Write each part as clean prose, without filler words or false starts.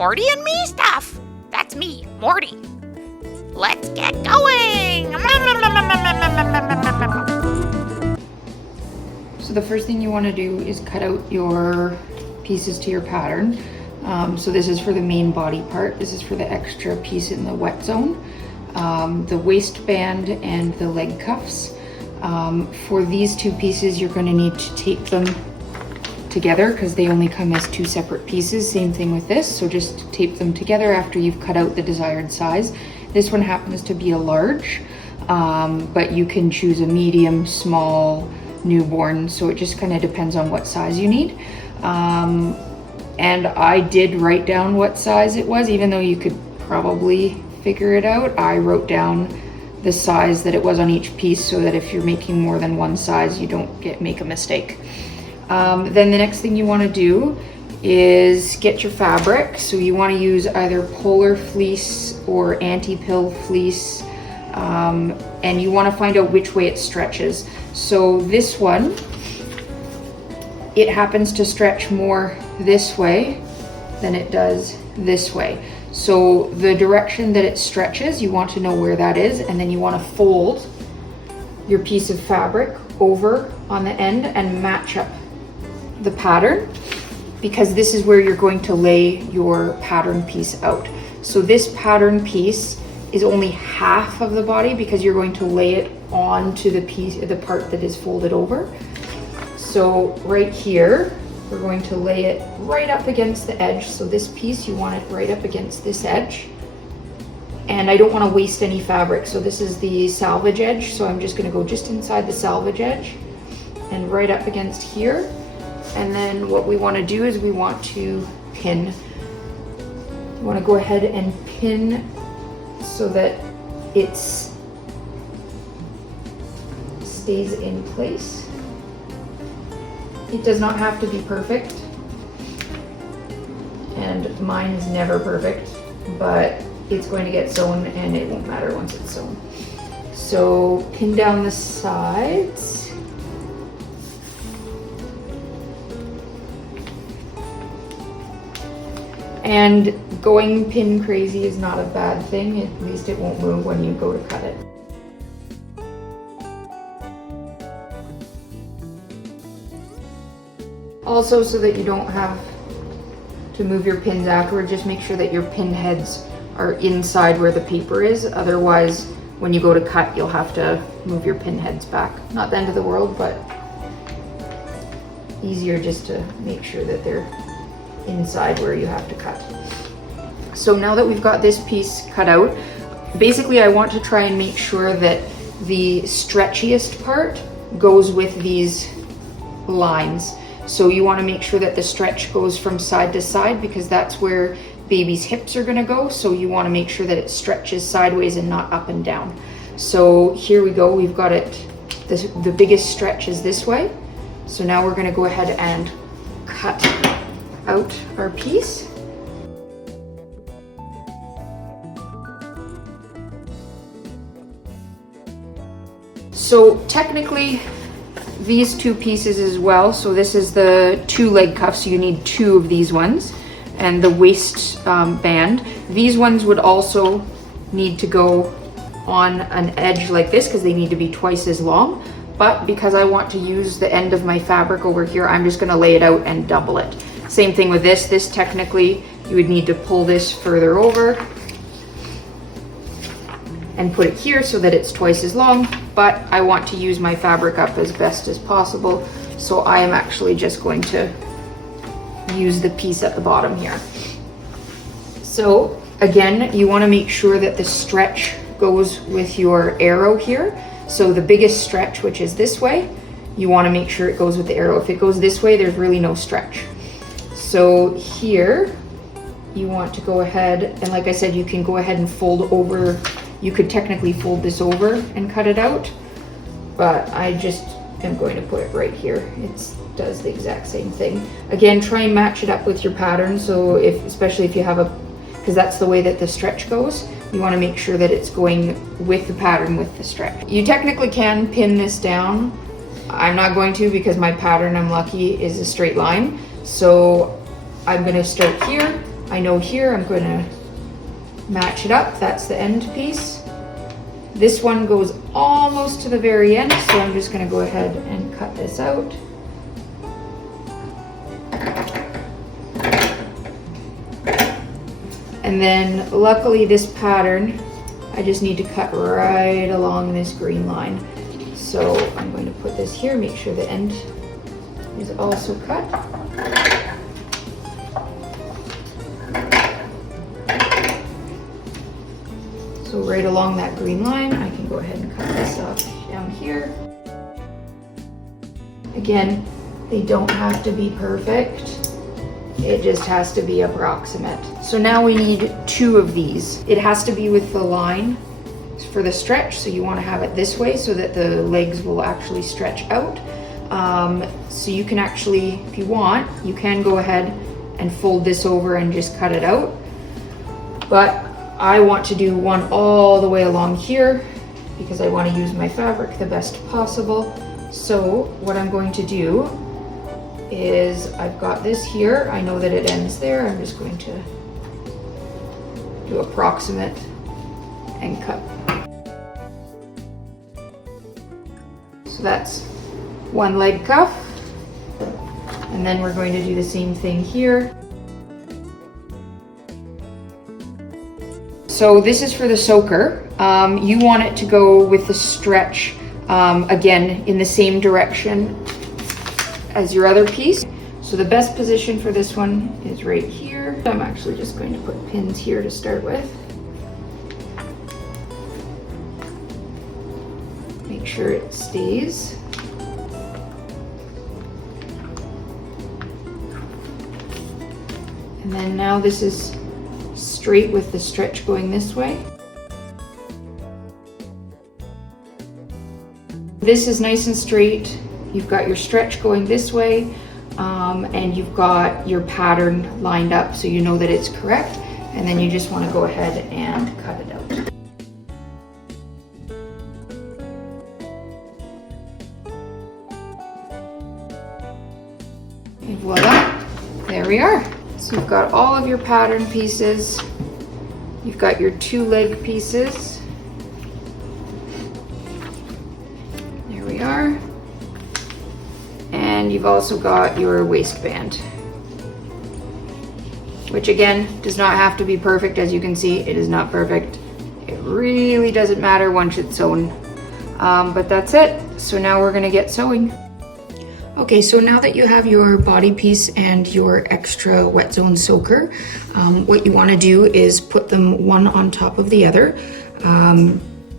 Morty and me stuff. That's me, Morty. Let's get going. So the first thing you want to do is cut out your pieces to your pattern. So this is for the main body part. This is for the extra piece in the wet zone. The waistband and the leg cuffs. For these two pieces, you're going to need to tape them together because they only come as two separate pieces. Same thing with this. So just tape them together after you've cut out the desired size. This one happens to be a large, but you can choose a medium, small, newborn. So it just kind of depends on what size you need. And I did write down what size it was, even though you could probably figure it out. I wrote down the size that it was on each piece so that if you're making more than one size, you don't make a mistake. Then the next thing you want to do is get your fabric. So you want to use either polar fleece or anti-pill fleece, and you want to find out which way it stretches. So this one, it happens to stretch more this way than it does this way. So the direction that it stretches, you want to know where that is, and then you want to fold your piece of fabric over on the end and match up the pattern, because this is where you're going to lay your pattern piece out. So this pattern piece is only half of the body because you're going to lay it onto the part that is folded over. So right here, we're going to lay it right up against the edge. So this piece, you want it right up against this edge. And I don't want to waste any fabric. So this is the salvage edge. So I'm just going to go just inside the salvage edge and right up against here. And then what we want to do is we want to pin. You want to go ahead and pin so that it stays in place. It does not have to be perfect, and mine is never perfect, but it's going to get sewn and it won't matter once it's sewn. So pin down the sides. And going pin crazy is not a bad thing, at least it won't move when you go to cut it. Also, so that you don't have to move your pins afterward, just make sure that your pin heads are inside where the paper is. Otherwise, when you go to cut, you'll have to move your pin heads back. Not the end of the world, but easier just to make sure that they're inside where you have to cut. So now that we've got this piece cut out, basically I want to try and make sure that the stretchiest part goes with these lines. So you want to make sure that the stretch goes from side to side because that's where baby's hips are going to go. So you want to make sure that it stretches sideways and not up and down. So here we go. We've got it. The biggest stretch is this way. So now we're going to go ahead and cut out our piece. So technically, these two pieces as well. So this is the two leg cuffs. You need two of these ones, and the waist band. These ones would also need to go on an edge like this because they need to be twice as long. But because I want to use the end of my fabric over here, I'm just going to lay it out and double it. Same thing with this. This technically, you would need to pull this further over and put it here so that it's twice as long, but I want to use my fabric up as best as possible, so I am actually just going to use the piece at the bottom here. So again, you want to make sure that the stretch goes with your arrow here. So the biggest stretch, which is this way, you want to make sure it goes with the arrow. If it goes this way, there's really no stretch. So here, you want to go ahead, and like I said, you can go ahead and fold over. You could technically fold this over and cut it out, but I just am going to put it right here. It does the exact same thing. Again, try and match it up with your pattern. So especially if you have because that's the way that the stretch goes, you want to make sure that it's going with the pattern with the stretch. You technically can pin this down. I'm not going to because my pattern, I'm lucky, is a straight line. So I'm going to start here I know here I'm going to match it up. That's the end piece. This one goes almost to the very end, so I'm just going to go ahead and cut this out. And then luckily this pattern, I just need to cut right along this green line. So I'm going to put this here, make sure the end is also cut. So right along that green line, I can go ahead and cut this off down here. Again, they don't have to be perfect. It just has to be approximate. So now we need 2 of these. It has to be with the line for the stretch, so you want to have it this way so that the legs will actually stretch out. So you can actually, if you want, you can go ahead and fold this over and just cut it out. But I want to do one all the way along here because I want to use my fabric the best possible. So what I'm going to do is I've got this here. I know that it ends there. I'm just going to do approximate and cut. So that's one leg cuff. And then we're going to do the same thing here. So this is for the soaker. You want it to go with the stretch, again, in the same direction as your other piece. So the best position for this one is right here. I'm actually just going to put pins here to start with. Make sure it stays. And then now this is straight with the stretch going this way. This is nice and straight. You've got your stretch going this way, and you've got your pattern lined up so you know that it's correct, and then you just want to go ahead and cut it out. And voila, there we are. So you've got all of your pattern pieces, you've got your 2 leg pieces. There we are. And you've also got your waistband, which again does not have to be perfect. As you can see, it is not perfect. It really doesn't matter once it's sewn. But that's it. So now we're gonna get sewing. Okay, so now that you have your body piece and your extra wet zone soaker, what you want to do is put them one on top of the other.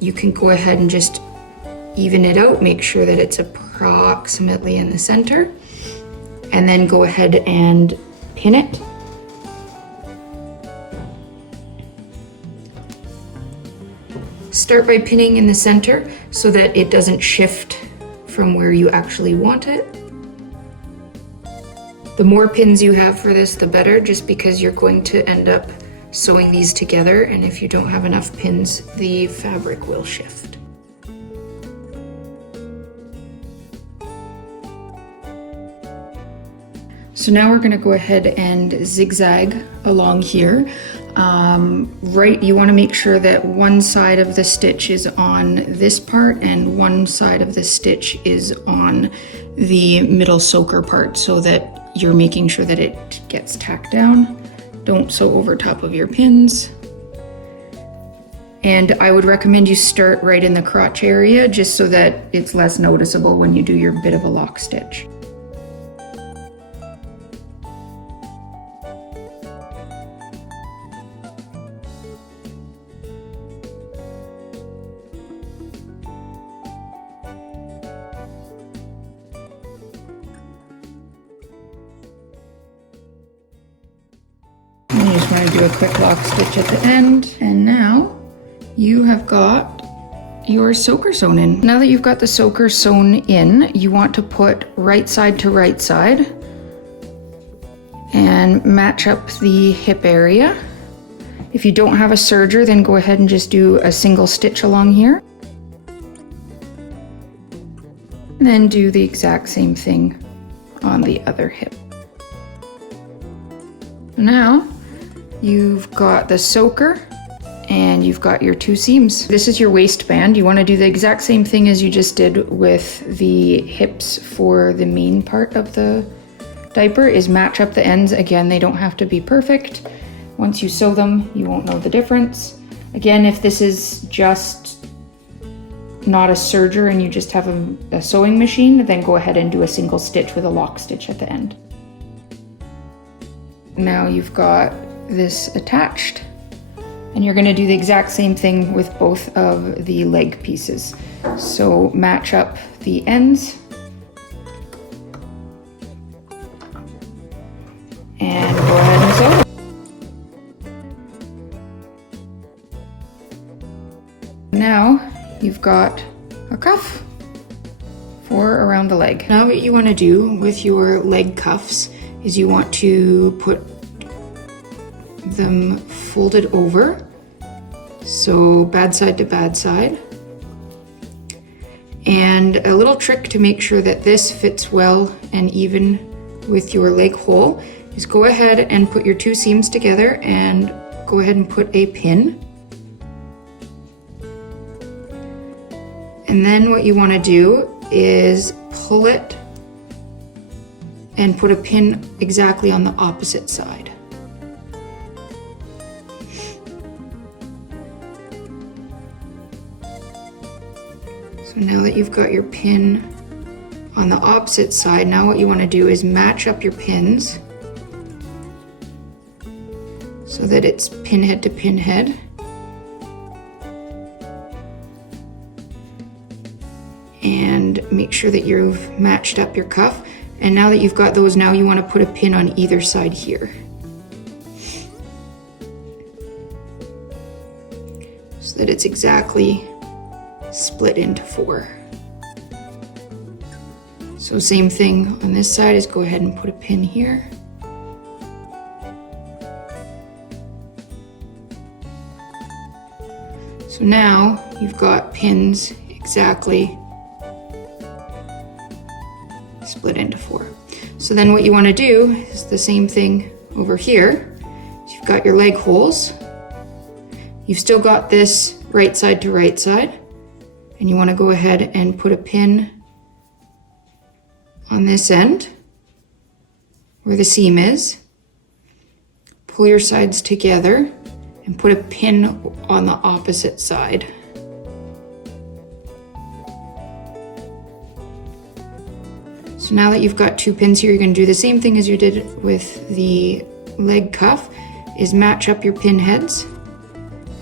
You can go ahead and just even it out, make sure that it's approximately in the center, and then go ahead and pin it. Start by pinning in the center so that it doesn't shift from where you actually want it. The more pins you have for this, the better, just because you're going to end up sewing these together, and if you don't have enough pins, the fabric will shift. So now we're going to go ahead and zigzag along here. Right, you want to make sure that one side of the stitch is on this part and one side of the stitch is on the middle soaker part, so that you're making sure that it gets tacked down. Don't sew over top of your pins. And I would recommend you start right in the crotch area, just so that it's less noticeable when you do your bit of a lock stitch. You just want to do a quick lock stitch at the end, and now you have got your soaker sewn in. Now that you've got the soaker sewn in, you want to put right side to right side and match up the hip area. If you don't have a serger, then go ahead and just do a single stitch along here. And then do the exact same thing on the other hip. Now, you've got the soaker and you've got your 2 seams. This is your waistband. You want to do the exact same thing as you just did with the hips for the main part of the diaper, is match up the ends. Again, they don't have to be perfect. Once you sew them, you won't know the difference. Again, if this is just not a serger and you just have a sewing machine, then go ahead and do a single stitch with a lock stitch at the end. Now you've got this attached, and you're going to do the exact same thing with both of the leg pieces. So match up the ends and go ahead and sew them. Now you've got a cuff for around the leg. Now what you want to do with your leg cuffs is you want to put them folded over, so bad side to bad side. And a little trick to make sure that this fits well and even with your leg hole is go ahead and put your 2 seams together and go ahead and put a pin. And then what you want to do is pull it and put a pin exactly on the opposite side. So now that you've got your pin on the opposite side, now what you want to do is match up your pins so that it's pinhead to pinhead. And make sure that you've matched up your cuff. And now that you've got those, now you want to put a pin on either side here, so that it's exactly split into 4. So same thing on this side, is go ahead and put a pin here. So now you've got pins exactly split into 4. So then what you want to do is the same thing over here. So you've got your leg holes. You've still got this right side to right side, and you want to go ahead and put a pin on this end where the seam is. Pull your sides together and put a pin on the opposite side. So now that you've got 2 pins here, you're going to do the same thing as you did with the leg cuff, is match up your pin heads,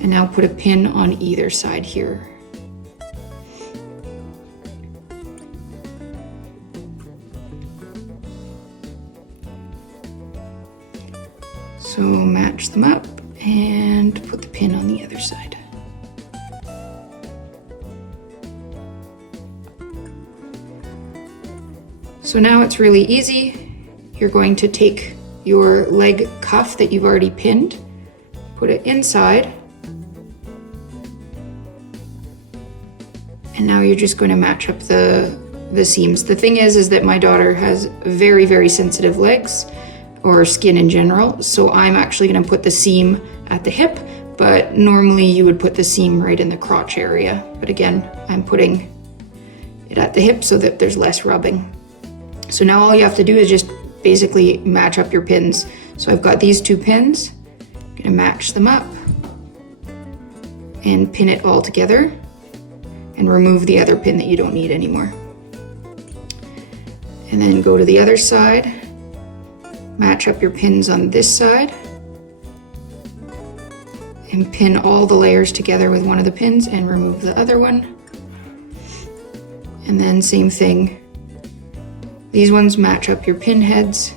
and now put a pin on either side here. So match them up and put the pin on the other side. So now it's really easy. You're going to take your leg cuff that you've already pinned, put it inside, and now you're just going to match up the seams. The thing is that my daughter has very, very sensitive legs, or skin in general, so I'm actually going to put the seam at the hip, but normally you would put the seam right in the crotch area. But again, I'm putting it at the hip so that there's less rubbing. So now all you have to do is just basically match up your pins. So I've got these 2 pins, I'm gonna match them up and pin it all together and remove the other pin that you don't need anymore. And then go to the other side, match up your pins on this side and pin all the layers together with one of the pins and remove the other one. And then same thing. These ones match up your pin heads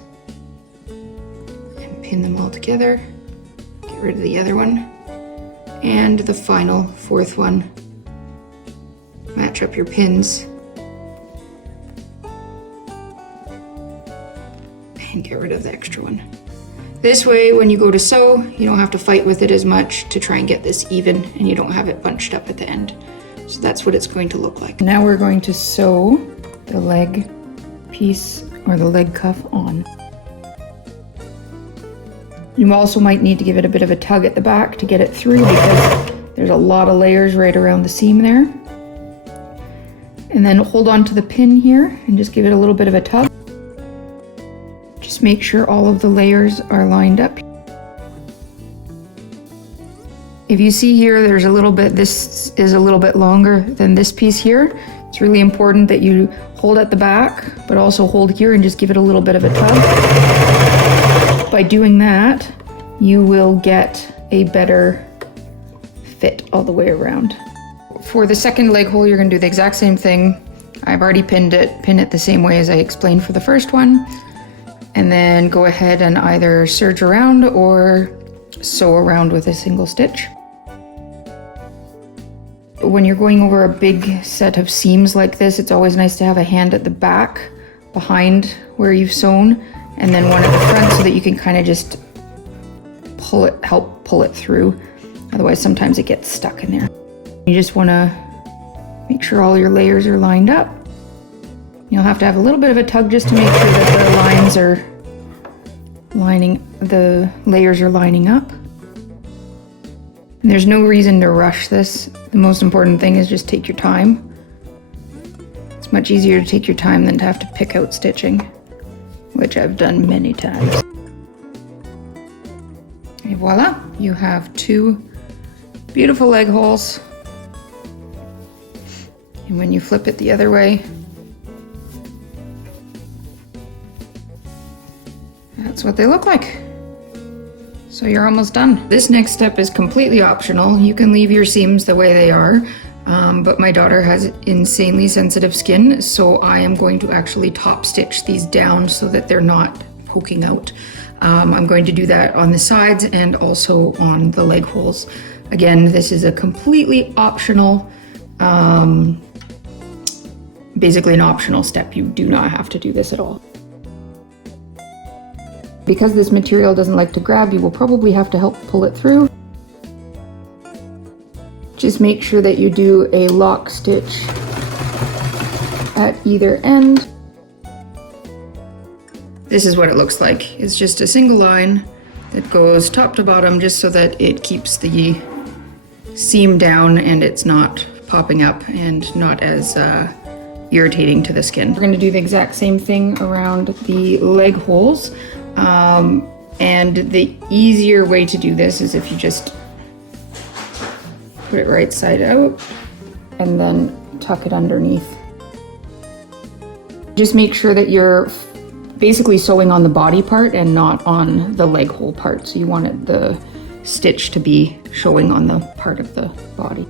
and pin them all together. Get rid of the other one. And the final 4th one, match up your pins and get rid of the extra one. This way, when you go to sew, you don't have to fight with it as much to try and get this even, and you don't have it bunched up at the end. So that's what it's going to look like. Now we're going to sew the leg piece or the leg cuff on. You also might need to give it a bit of a tug at the back to get it through because there's a lot of layers right around the seam there. And then hold on to the pin here and just give it a little bit of a tug. Just make sure all of the layers are lined up. If you see here, there's a little bit, this is a little bit longer than this piece here. It's really important that you hold at the back, but also hold here and just give it a little bit of a tug. By doing that, you will get a better fit all the way around. For the second leg hole, you're gonna do the exact same thing. I've already pinned it. Pin it the same way as I explained for the first one. And then go ahead and either serge around or sew around with a single stitch. When you're going over a big set of seams like this, it's always nice to have a hand at the back behind where you've sewn, and then one at the front so that you can kind of just help pull it through. Otherwise, sometimes it gets stuck in there. You just want to make sure all your layers are lined up. You'll have to have a little bit of a tug just to make sure that the layers are lining up. And there's no reason to rush this. The most important thing is just take your time. It's much easier to take your time than to have to pick out stitching, which I've done many times. And voila, you have two beautiful leg holes. And when you flip it the other way, that's what they look like. So you're almost done. This next step is completely optional. You can leave your seams the way they are, but my daughter has insanely sensitive skin, so I am going to actually top stitch these down so that they're not poking out. I'm going to do that on the sides and also on the leg holes. Again, this is a completely optional, basically an optional step. You do not have to do this at all. Because this material doesn't like to grab, you will probably have to help pull it through. Just make sure that you do a lock stitch at either end. This is what it looks like. It's just a single line that goes top to bottom just so that it keeps the seam down and it's not popping up and not as irritating to the skin. We're going to do the exact same thing around the leg holes. And the easier way to do this is if you just put it right side out and then tuck it underneath. Just make sure that you're basically sewing on the body part and not on the leg hole part. So you want the stitch to be showing on the part of the body.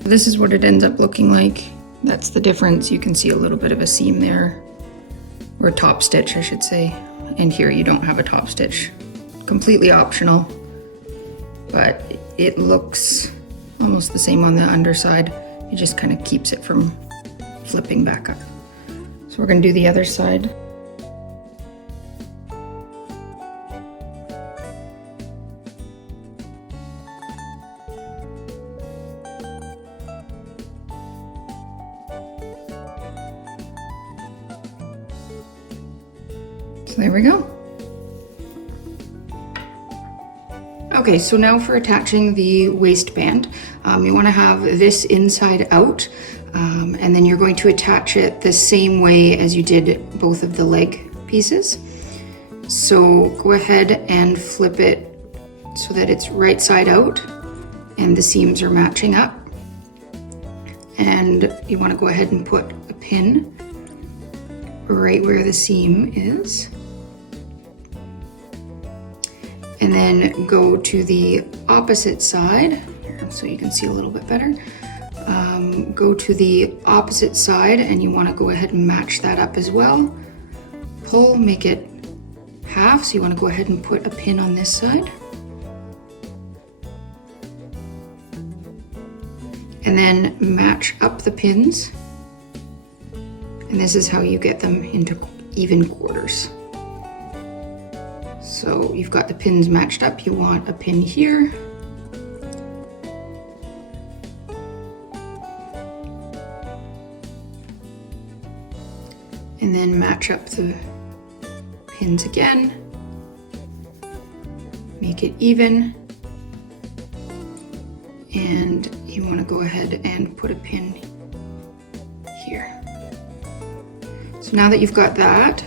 This is what it ends up looking like. That's the difference. You can see a little bit of a seam there, or a top stitch, I should say. And here you don't have a top stitch. Completely optional, but it looks almost the same on the underside. It just kind of keeps it from flipping back up. So we're going to do the other side. So there we go. Okay, so now for attaching the waistband, you want to have this inside out, and then you're going to attach it the same way as you did both of the leg pieces. So go ahead and flip it so that it's right side out and the seams are matching up. And you want to go ahead and put a pin right where the seam is. And then go to the opposite side, so you can see a little bit better. Go to the opposite side and you want to go ahead and match that up as well. Pull, make it half, so you want to go ahead and put a pin on this side. And then match up the pins. And this is how you get them into even quarters. So you've got the pins matched up, you want a pin here. And then match up the pins again. Make it even. And you want to go ahead and put a pin here. So now that you've got that,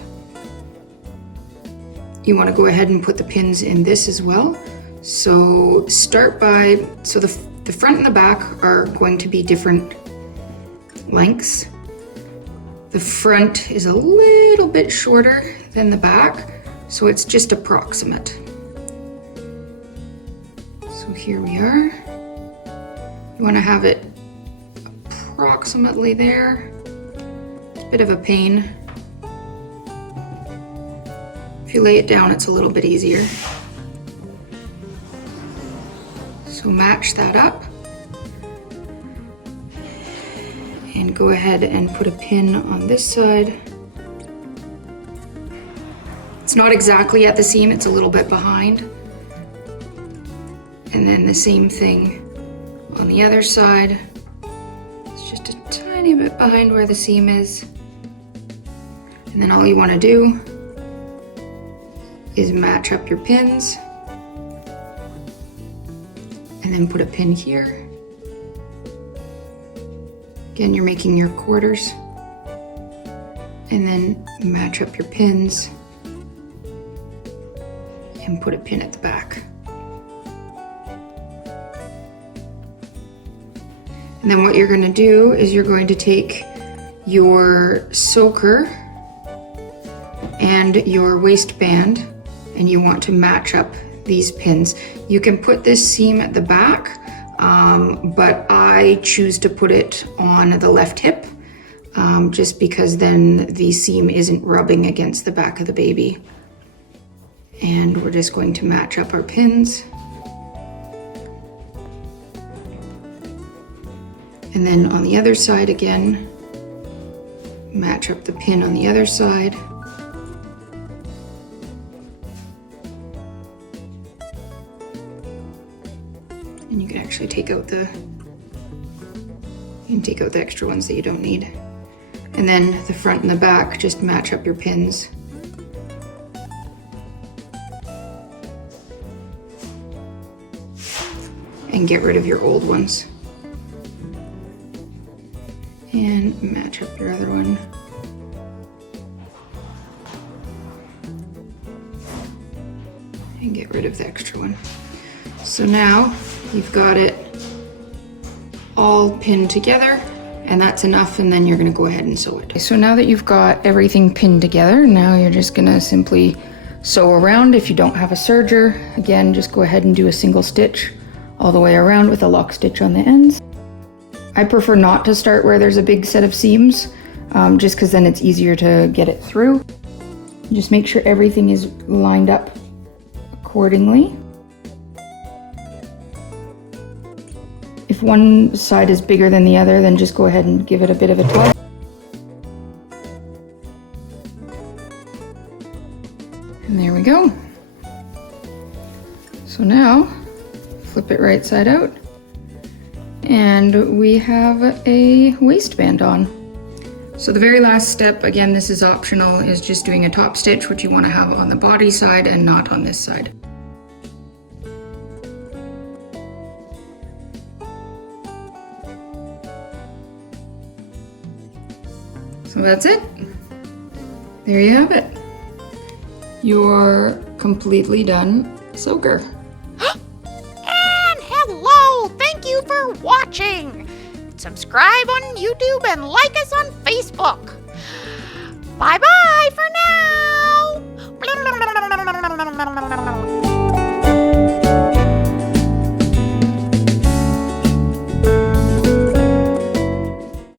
you want to go ahead and put the pins in this as well. So start by, so the front and the back are going to be different lengths. The front is a little bit shorter than the back, so it's just approximate. So here we are. You want to have it approximately there. It's a bit of a pain. If you lay it down, it's a little bit easier. So match that up. And go ahead and put a pin on this side. It's not exactly at the seam, it's a little bit behind. And then the same thing on the other side. It's just a tiny bit behind where the seam is. And then all you want to do is match up your pins. And then put a pin here. Again, you're making your quarters. And then match up your pins and put a pin at the back. And then what you're going to do is you're going to take your soaker and your waistband and you want to match up these pins. You can put this seam at the back, but I choose to put it on the left hip just because then the seam isn't rubbing against the back of the baby. And we're just going to match up our pins. And then on the other side again, match up the pin on the other side. And you can actually take out the extra ones that you don't need. And then the front and the back, just match up your pins. And get rid of your old ones. And match up your other one. And get rid of the extra one. So now you've got it all pinned together and that's enough, and then you're gonna go ahead and sew it. So now that you've got everything pinned together, now you're just gonna simply sew around. If you don't have a serger, again, just go ahead and do a single stitch all the way around with a lock stitch on the ends. I prefer not to start where there's a big set of seams, just because then it's easier to get it through. Just make sure everything is lined up accordingly. If one side is bigger than the other, then just go ahead and give it a bit of a tug. And there we go. So now, flip it right side out. And we have a waistband on. So the very last step, again, this is optional, is just doing a top stitch, which you want to have on the body side and not on this side. So that's it. There you have it. You're completely done soaker. And hello! Thank you for watching! Subscribe on YouTube and like us on Facebook. Bye-bye for now!